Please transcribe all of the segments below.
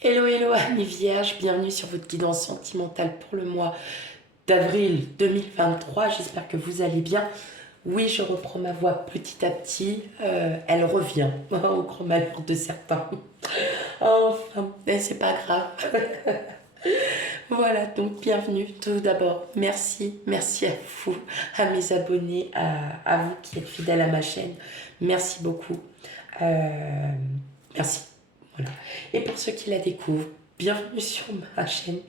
Hello, hello, amis vierges, bienvenue sur votre guidance sentimentale pour le mois d'avril 2023. J'espère que vous allez bien. Oui, je reprends ma voix petit à petit. Elle revient au grand malheur de certains. Enfin, mais c'est pas grave. Voilà, donc bienvenue. Tout d'abord, merci à vous, à mes abonnés, à vous qui êtes fidèles à ma chaîne. Merci beaucoup. Euh, Merci. Voilà. Et pour ceux qui la découvrent, bienvenue sur ma chaîne.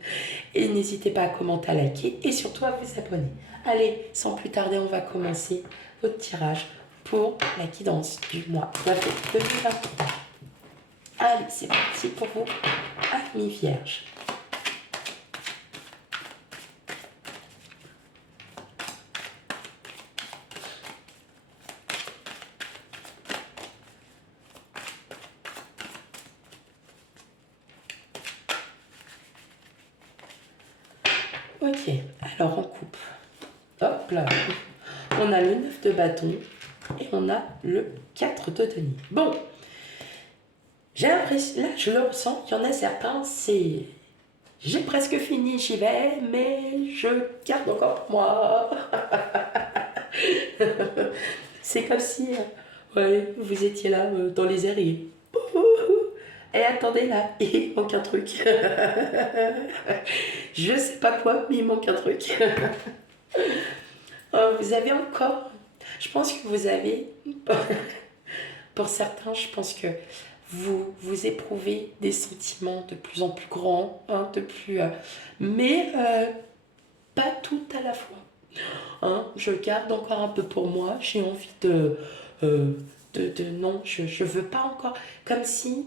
Et n'hésitez pas à commenter, à liker et surtout à vous abonner. Allez, sans plus tarder, on va commencer votre tirage pour la guidance du mois d'avril 2023. Allez, c'est parti pour vous, amis vierges. Ok, alors on coupe. Hop là. On a le 9 de bâton et on a le 4 de denier. Bon, j'ai l'impression, là je le ressens, il y en a certains, c'est... J'ai presque fini, j'y vais, mais je garde encore pour moi. C'est comme si ouais, vous étiez là dans les airs et... Et attendez là, il manque un truc. Je sais pas quoi, mais il manque un truc. Vous avez encore... Je pense que vous avez... Pour certains, je pense que vous éprouvez des sentiments de plus en plus grands, hein, de plus... mais pas tout à la fois. Hein, je garde encore un peu pour moi, j'ai envie euh, non, je veux pas encore... Comme si...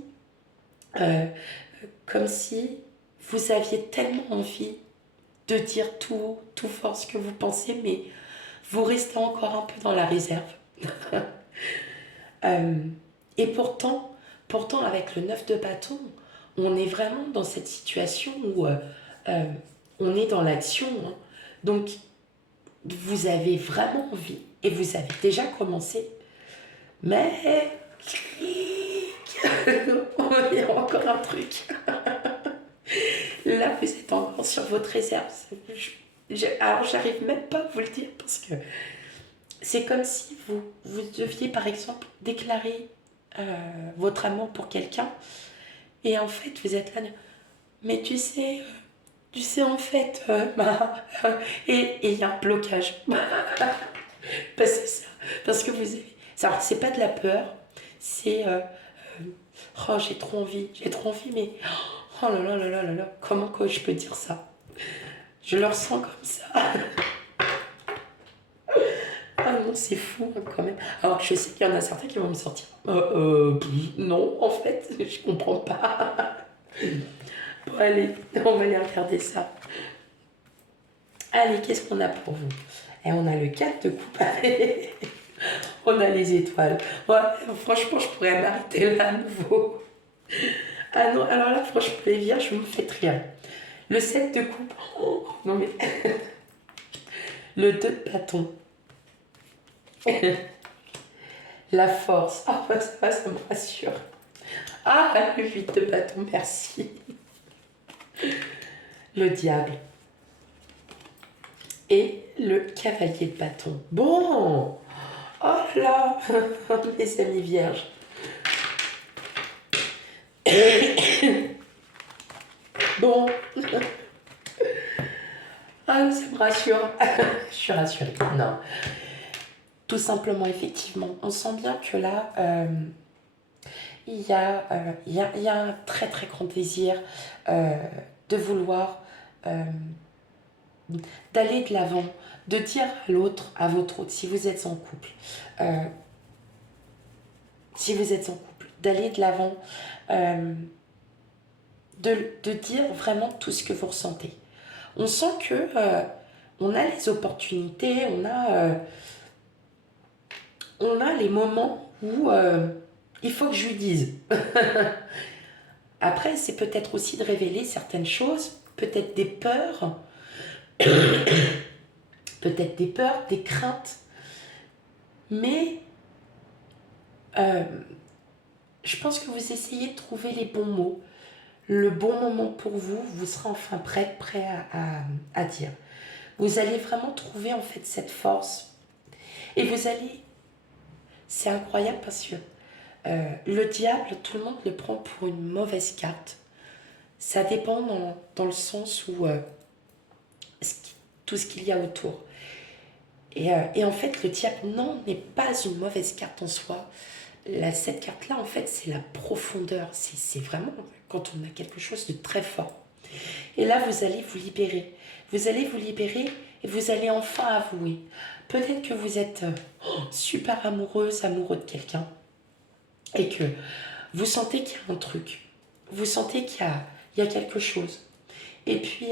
euh, comme si vous aviez tellement envie de dire tout fort ce que vous pensez, mais vous restez encore un peu dans la réserve. Euh, et pourtant, avec le 9 de bâton, on est vraiment dans cette situation où euh, on est dans l'action. Hein. Donc, vous avez vraiment envie et vous avez déjà commencé. Mais il y a encore un truc. Là, vous êtes encore sur votre réserve. Alors, j'arrive même pas à vous le dire parce que c'est comme si vous deviez, par exemple, déclarer votre amour pour quelqu'un et en fait, vous êtes là. Mais tu sais en fait, et il y a un blocage. C'est ça. Parce que vous avez. Alors, c'est pas de la peur, c'est. Oh, j'ai trop envie, mais. Oh là là là là là là, comment que je peux dire ça? Je le ressens comme ça. Ah non, c'est fou hein, quand même. Alors que je sais qu'il y en a certains qui vont me sortir. Non, en fait, je comprends pas. Bon, allez, on va aller regarder ça. Allez, qu'est-ce qu'on a pour vous? Et on a le 4 de coupe. On a les étoiles. Ouais, franchement, je pourrais m'arrêter là à nouveau. Ah non, alors là, franchement, les vierges, vous me faites rire. Le 7 de coupe. Oh, non mais. Le 2 de bâton. La force. Ah, bah, ça va, ça me rassure. Ah, le 8 de bâton, merci. Le diable. Et le cavalier de bâton. Bon. Oh là, mes amis vierges. Bon. Ah, ça me rassure. Je suis rassurée. Non. Tout simplement, effectivement, on sent bien que là, il y a un très très grand désir de vouloir euh, d'aller de l'avant, de dire à l'autre, à votre autre, si vous êtes en couple, euh, si vous êtes en couple, d'aller de l'avant, euh, de dire vraiment tout ce que vous ressentez. On sent que on a les opportunités, on a les moments où il faut que je lui dise. Après, c'est peut-être aussi de révéler certaines choses, peut-être des peurs, des craintes, mais je pense que vous essayez de trouver les bons mots, le bon moment pour vous, vous serez enfin prêt à dire. Vous allez vraiment trouver en fait cette force. Et vous allez... C'est incroyable parce que le diable, tout le monde le prend pour une mauvaise carte. Ça dépend dans le sens où tout ce qu'il y a autour. Et en fait, le diable, non, n'est pas une mauvaise carte en soi. Cette carte-là, en fait, c'est la profondeur. C'est vraiment quand on a quelque chose de très fort. Et là, vous allez vous libérer. Vous allez vous libérer et vous allez enfin avouer. Peut-être que vous êtes super amoureuse, amoureux de quelqu'un et que vous sentez qu'il y a un truc. Vous sentez qu'il y a quelque chose. Et puis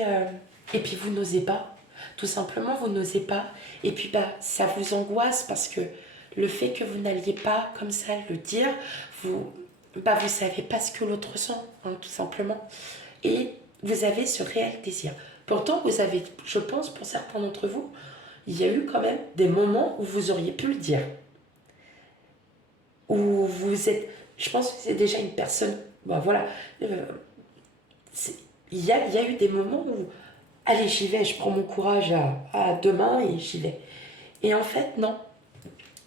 vous n'osez pas. Tout simplement, vous n'osez pas. Et puis, ça vous angoisse parce que le fait que vous n'alliez pas comme ça le dire, vous savez pas ce que l'autre sent, hein, tout simplement. Et vous avez ce réel désir. Pourtant, vous avez, je pense, pour certains d'entre vous, il y a eu quand même des moments où vous auriez pu le dire. Où vous êtes... Je pense que c'est déjà une personne... voilà. Il y a eu des moments où... Allez, j'y vais, je prends mon courage à deux mains et j'y vais. Et en fait, non.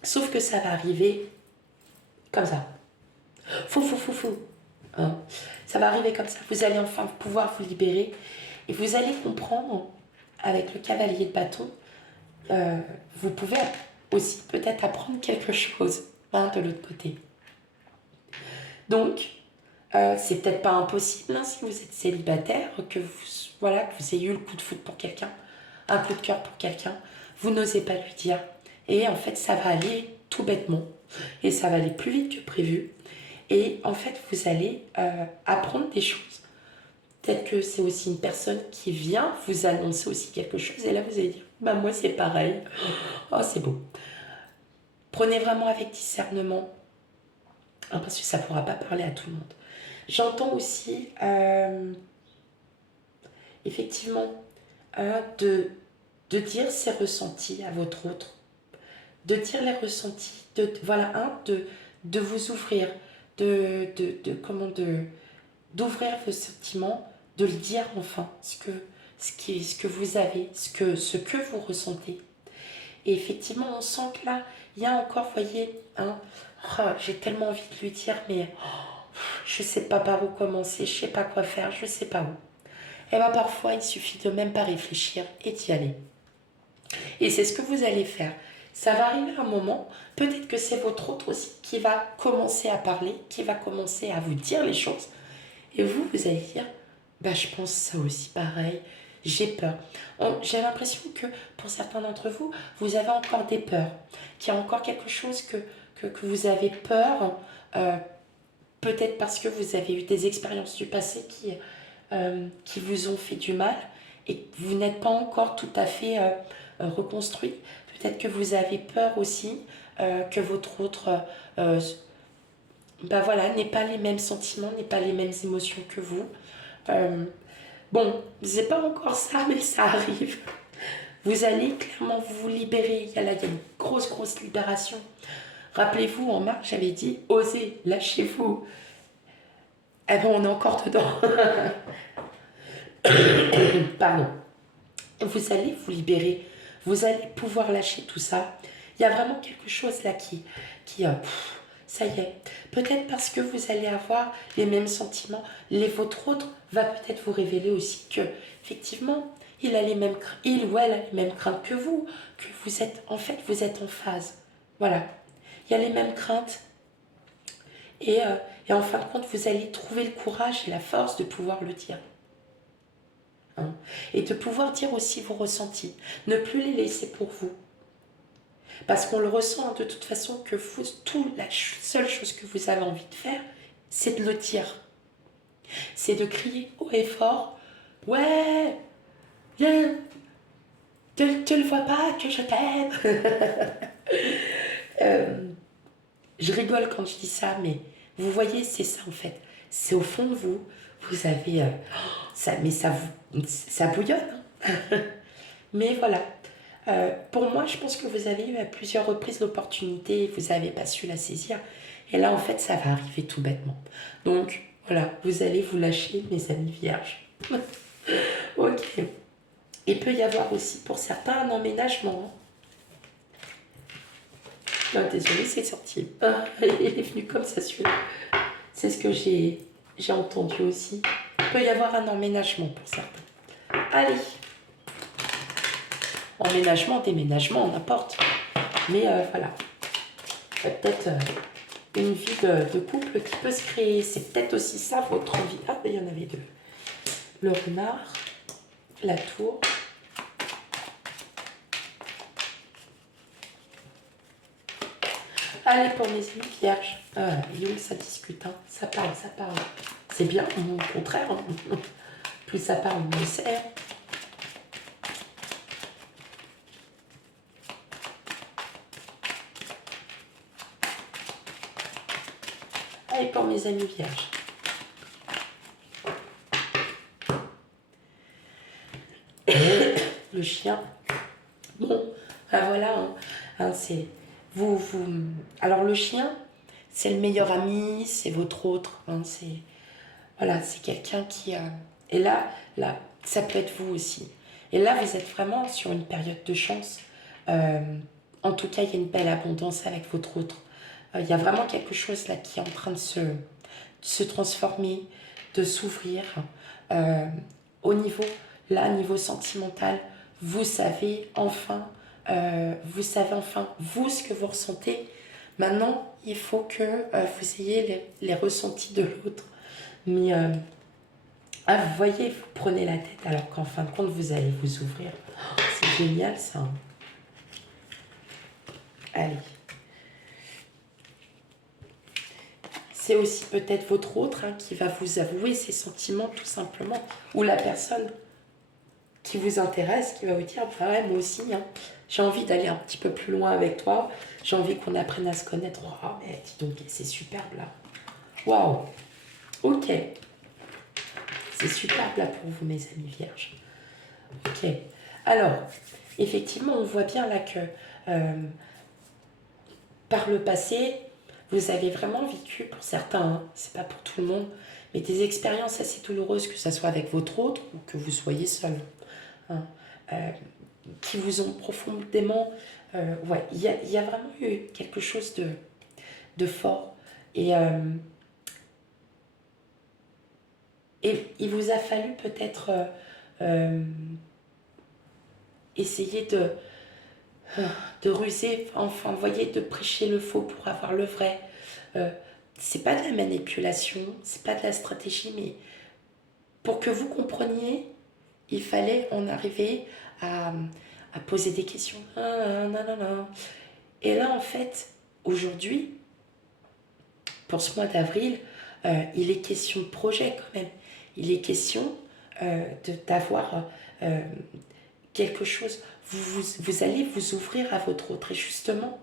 Sauf que ça va arriver comme ça. Fou. Hein. Ça va arriver comme ça. Vous allez enfin pouvoir vous libérer. Et vous allez comprendre, avec le cavalier de bâton, vous pouvez aussi peut-être apprendre quelque chose de l'autre côté. Donc, c'est peut-être pas impossible si vous êtes célibataire, que vous ayez eu le coup de foudre pour quelqu'un, un coup de cœur pour quelqu'un, vous n'osez pas lui dire. Et en fait, ça va aller tout bêtement. Et ça va aller plus vite que prévu. Et en fait, vous allez apprendre des choses. Peut-être que c'est aussi une personne qui vient vous annoncer aussi quelque chose. Et là, vous allez dire, moi, c'est pareil. Oh, c'est beau. Prenez vraiment avec discernement. Parce que ça ne pourra pas parler à tout le monde. J'entends aussi, effectivement, de dire ses ressentis à votre autre. De dire les ressentis. De vous ouvrir. D'ouvrir vos sentiments, de le dire enfin, ce que vous avez, ce que vous ressentez. Et effectivement, on sent que là, il y a encore, voyez, j'ai tellement envie de lui dire, mais je ne sais pas par où commencer, je ne sais pas quoi faire, je ne sais pas où. Et parfois, il suffit de même pas réfléchir et d'y aller. Et c'est ce que vous allez faire. Ça va arriver un moment, peut-être que c'est votre autre aussi qui va commencer à parler, qui va commencer à vous dire les choses. Et vous allez dire, je pense ça aussi pareil, j'ai peur. J'ai l'impression que pour certains d'entre vous, vous avez encore des peurs, qu'il y a encore quelque chose que vous avez peur, peut-être parce que vous avez eu des expériences du passé qui vous ont fait du mal et que vous n'êtes pas encore tout à fait reconstruit. Peut-être que vous avez peur aussi que votre autre... n'ait pas les mêmes sentiments, n'ait pas les mêmes émotions que vous. C'est pas encore ça, mais ça arrive. Vous allez clairement vous libérer. Il y a une grosse libération. Rappelez-vous, en mars, j'avais dit, osez, lâchez-vous. On est encore dedans. Pardon. Vous allez vous libérer. Vous allez pouvoir lâcher tout ça. Il y a vraiment quelque chose là qui ça y est. Peut-être parce que vous allez avoir les mêmes sentiments. Votre autre va peut-être vous révéler aussi que, effectivement, il ou elle a les mêmes craintes que vous êtes, vous êtes en phase. Voilà. Il y a les mêmes craintes. Et en fin de compte, vous allez trouver le courage et la force de pouvoir le dire. Et de pouvoir dire aussi vos ressentis. Ne plus les laisser pour vous. Parce qu'on le ressent de toute façon que la seule chose que vous avez envie de faire, c'est de le dire. C'est de crier haut et fort, ouais, viens, tu le vois pas que je t'aime. Je rigole quand je dis ça, mais vous voyez, c'est ça en fait. C'est au fond de vous, vous avez... ça bouillonne. Mais voilà. Pour moi, je pense que vous avez eu à plusieurs reprises l'opportunité et vous n'avez pas su la saisir. Et là, en fait, ça va arriver tout bêtement. Donc, Voilà, vous allez vous lâcher, mes amis vierges. Ok. Il peut y avoir aussi pour certains un emménagement. Ah, désolée, c'est sorti. Ah, elle est venue comme ça, celui-là. C'est ce que j'ai entendu aussi. Il peut y avoir un emménagement pour certains. Allez. Emménagement, déménagement, n'importe. Mais voilà. Peut-être une vie de couple qui peut se créer. C'est peut-être aussi ça votre vie. Ah, il y en avait deux. Le renard, la tour. Allez, pour mes amis vierges. Young, ça discute, hein. Ça parle, ça parle. C'est bien, au contraire. Hein. Plus ça parle, mieux c'est. Hein. Allez, pour mes amis vierges. Le chien. Bon, voilà. Hein, c'est... Vous... Alors, le chien, c'est le meilleur ami, c'est votre autre. Hein, c'est... Voilà, c'est quelqu'un qui... Et là, ça peut être vous aussi. Et là, vous êtes vraiment sur une période de chance. En tout cas, il y a une belle abondance avec votre autre. Il y a vraiment quelque chose là qui est en train de se transformer, de s'ouvrir. Euh, niveau sentimental, vous savez enfin, vous, ce que vous ressentez. Maintenant, il faut que vous ayez les ressentis de l'autre. Mais vous voyez, vous prenez la tête alors qu'en fin de compte, vous allez vous ouvrir. Oh, c'est génial ça. Allez. C'est aussi peut-être votre autre qui va vous avouer ses sentiments tout simplement. Ou la personne qui vous intéresse, qui va vous dire, bah ouais, moi aussi, j'ai envie d'aller un petit peu plus loin avec toi. J'ai envie qu'on apprenne à se connaître. Oh, mais dis donc, c'est superbe là. Waouh. Ok. C'est superbe là pour vous, mes amis vierges. Ok. Alors, effectivement, on voit bien là que par le passé, vous avez vraiment vécu, pour certains, c'est pas pour tout le monde, mais des expériences assez douloureuses, que ce soit avec votre autre ou que vous soyez seul, qui vous ont profondément... ouais, il y a vraiment eu quelque chose de fort. Et il vous a fallu peut-être essayer de ruser, enfin, vous voyez, de prêcher le faux pour avoir le vrai. C'est pas de la manipulation, c'est pas de la stratégie, mais pour que vous compreniez, il fallait en arriver à poser des questions. Et là, en fait, aujourd'hui, pour ce mois d'avril, il est question de projet quand même. Il est question d'avoir quelque chose. Vous allez vous ouvrir à votre autre. Et justement,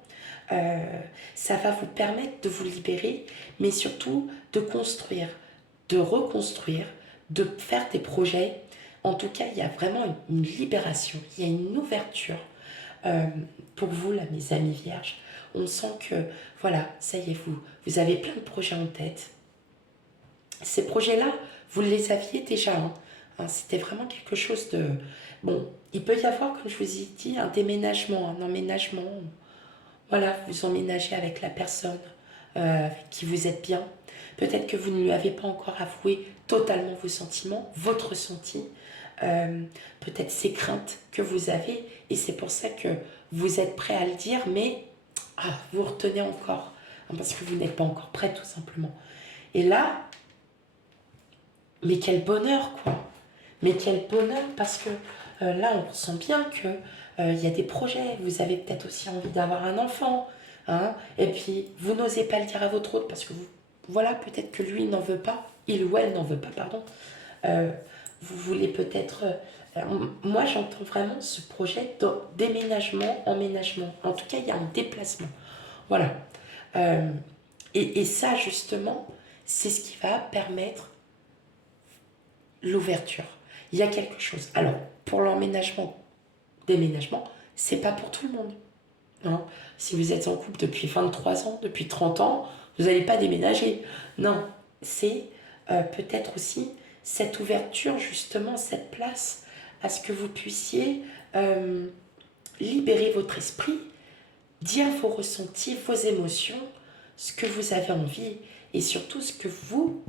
ça va vous permettre de vous libérer, mais surtout de construire, de reconstruire, de faire des projets. En tout cas, il y a vraiment une libération, il y a une ouverture pour vous, là, mes amis vierges. On sent que, voilà, ça y est, vous avez plein de projets en tête. Ces projets-là, vous les aviez déjà. C'était vraiment quelque chose de... Bon, il peut y avoir, comme je vous ai dit, un déménagement, un emménagement. Voilà, vous emménagez avec la personne avec qui vous êtes bien. Peut-être que vous ne lui avez pas encore avoué totalement vos sentiments, votre ressenti, peut-être ces craintes que vous avez. Et c'est pour ça que vous êtes prêt à le dire, mais vous retenez encore, parce que vous n'êtes pas encore prêt, tout simplement. Et là, mais quel bonheur, quoi. Mais quel bonheur, parce que là, on ressent bien que il y a des projets. Vous avez peut-être aussi envie d'avoir un enfant. Et puis, vous n'osez pas le dire à votre autre parce que voilà, peut-être que lui n'en veut pas. Il ou elle n'en veut pas, pardon. Vous voulez peut-être... moi, j'entends vraiment ce projet de déménagement, emménagement. En tout cas, il y a un déplacement. Voilà. Et ça, justement, c'est ce qui va permettre l'ouverture. Il y a quelque chose. Alors, pour l'emménagement, déménagement, c'est pas pour tout le monde. Si vous êtes en couple depuis 23 ans, depuis 30 ans, vous n'allez pas déménager. Non, c'est peut-être aussi cette ouverture, justement, cette place à ce que vous puissiez libérer votre esprit, dire vos ressentis, vos émotions, ce que vous avez envie et surtout ce que vous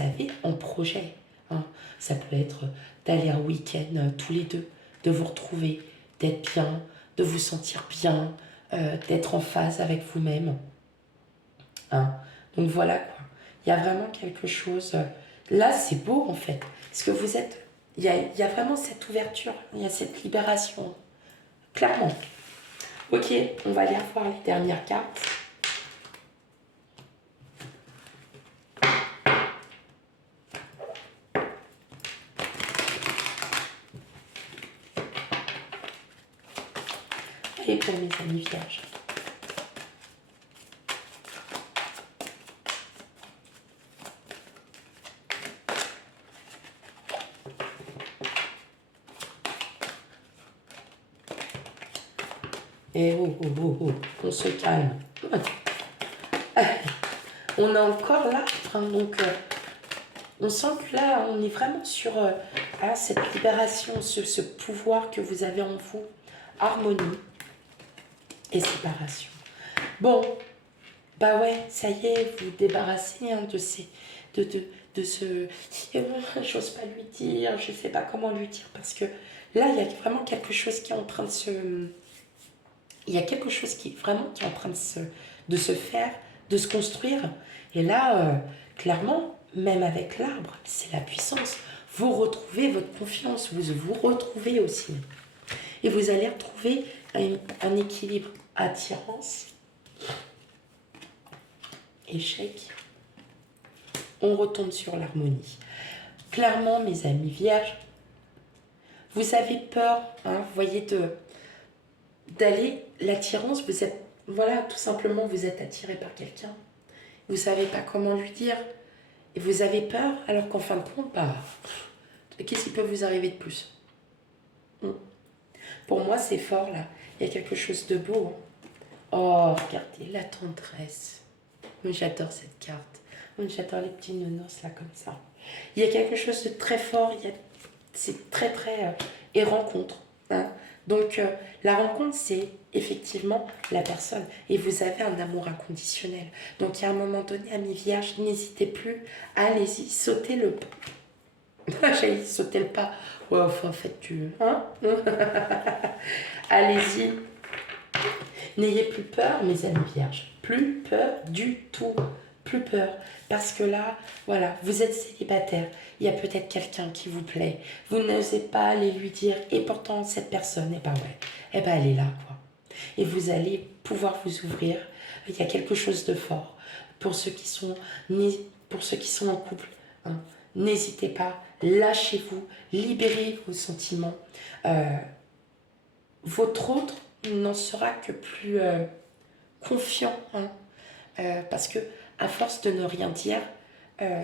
avez en projet. Hein. Ça peut être d'aller un week-end tous les deux, de vous retrouver, d'être bien, de vous sentir bien, d'être en phase avec vous-même. Hein. Donc voilà quoi. Il y a vraiment quelque chose. Là, c'est beau en fait. Parce que vous êtes. Il y a vraiment cette ouverture, il y a cette libération. Clairement. Ok, on va aller revoir les dernières cartes. Et pour mes amis vierges. Et on se calme. On est encore là, hein, donc on sent que là, on est vraiment sur cette libération, ce pouvoir que vous avez en vous, harmonie et séparation. Bon, bah ouais, ça y est, vous vous débarrassez hein, de ce j'ose pas lui dire, je sais pas comment lui dire, parce que là, il y a vraiment quelque chose qui est en train de se... Il y a quelque chose qui est en train de se faire, de se construire. Et là, clairement, même avec l'arbre, c'est la puissance. Vous retrouvez votre confiance, vous vous retrouvez aussi. Et vous allez retrouver un équilibre. Attirance, échec, on retombe sur l'harmonie. Clairement, mes amis vierges, vous avez peur, hein, vous voyez, d'aller, l'attirance, vous êtes, voilà, tout simplement, vous êtes attiré par quelqu'un. Vous ne savez pas comment lui dire. Et vous avez peur, alors qu'en fin de compte, bah, qu'est-ce qui peut vous arriver de plus? Pour moi, c'est fort, là. Il y a quelque chose de beau. Hein. Oh, regardez, la tendresse. J'adore cette carte. J'adore les petits nounours, là, comme ça. Il y a quelque chose de très fort. C'est très, très... et rencontre. Hein. Donc, la rencontre, c'est effectivement la personne. Et vous avez un amour inconditionnel. Donc, il y a un moment donné, amis vierges, n'hésitez plus. Allez-y, sautez le pas. J'ai dit sauter le pas. Ouais, enfin, faites-tu... Hein. Allez-y. N'ayez plus peur, mes amis vierges. Plus peur du tout. Plus peur. Parce que là, voilà, vous êtes célibataire. Il y a peut-être quelqu'un qui vous plaît. Vous n'osez pas aller lui dire. Et pourtant, cette personne, eh ben ouais, eh ben elle est là, quoi. Et vous allez pouvoir vous ouvrir. Il y a quelque chose de fort. Pour ceux qui sont en couple, hein, n'hésitez pas. Lâchez-vous. Libérez vos sentiments. Votre autre n'en sera que plus confiant, hein, parce que à force de ne rien dire,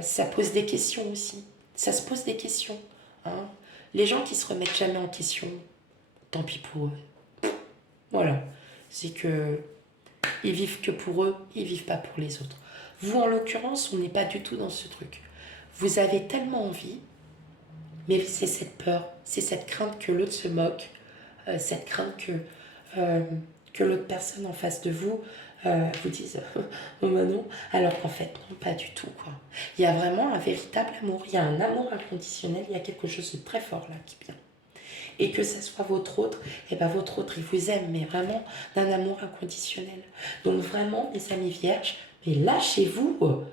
ça pose des questions aussi. Ça se pose des questions. Hein. Les gens qui se remettent jamais en question, tant pis pour eux. Voilà, c'est que ils vivent que pour eux, ils vivent pas pour les autres. Vous, en l'occurrence, on n'est pas du tout dans ce truc. Vous avez tellement envie, mais c'est cette peur, c'est cette crainte que l'autre se moque, cette crainte que l'autre personne en face de vous vous dise oh bah non, alors qu'en fait non, pas du tout quoi. Il y a vraiment un véritable amour, il y a un amour inconditionnel, il y a quelque chose de très fort là qui vient. Et que ça soit votre autre, et ben votre autre il vous aime, mais vraiment d'un amour inconditionnel. Donc vraiment mes amis vierges, mais lâchez-vous,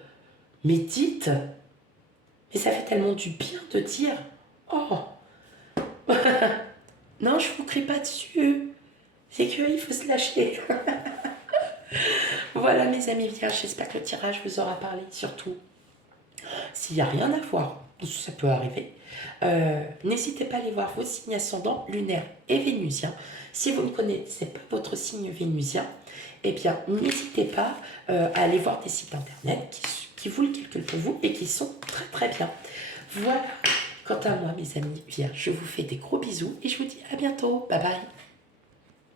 mais dites, mais ça fait tellement du bien de dire oh non je vous crie pas dessus, c'est qu'il faut se lâcher. Voilà mes amis vierges, j'espère que le tirage vous aura parlé. Surtout, s'il n'y a rien à voir, ça peut arriver, n'hésitez pas à aller voir vos signes ascendants, lunaires et vénusiens. Si vous ne connaissez pas votre signe vénusien, eh bien n'hésitez pas à aller voir des sites internet qui vous le calculent pour vous et qui sont très très bien. Voilà, quant à moi mes amis vierges, je vous fais des gros bisous et je vous dis à bientôt. Bye bye.